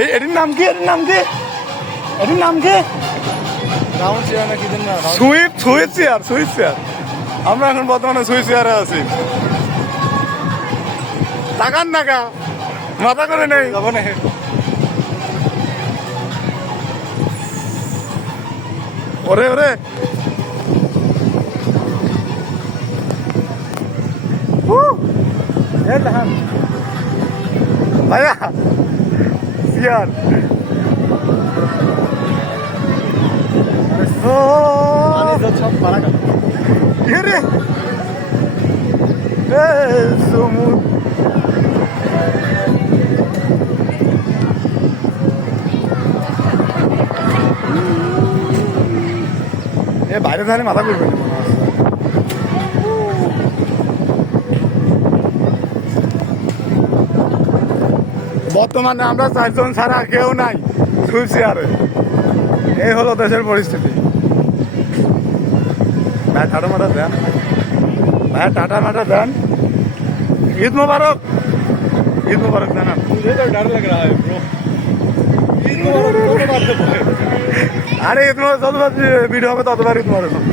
এটির নাম কি? এটির নাম কি? এটির নাম কি? না না sweep switch chair switch chair. আমরা এখন বর্তমানে সুইচ চেয়ারে আছি। তাকান নাকা মাথা করে নেই। যাব না। ওরে ওরে। ভাইয়া। চেয়ার ও! সব পারা গেল কে রে? এ সমুদ্র এ, বাইরে তাহলে মাথা করবে না। বর্তমানে আমরা চারজন ছাড়া কেউ নাই সুইপ চেয়ারে এই হলো দেশের পরিস্থিতি ভাই টাটা মাটা দেন ভাই টাটা মাটা দেন ঈদ মুবারক ঈদ মুবারক জানান मुझे तो डर लग रहा है ब्रो ईद मुबारक दोनों बात से बोले আরে ঈদ মুবারক যতবার ভিডিও হবে ততবার ঈদ মুবারক হবে।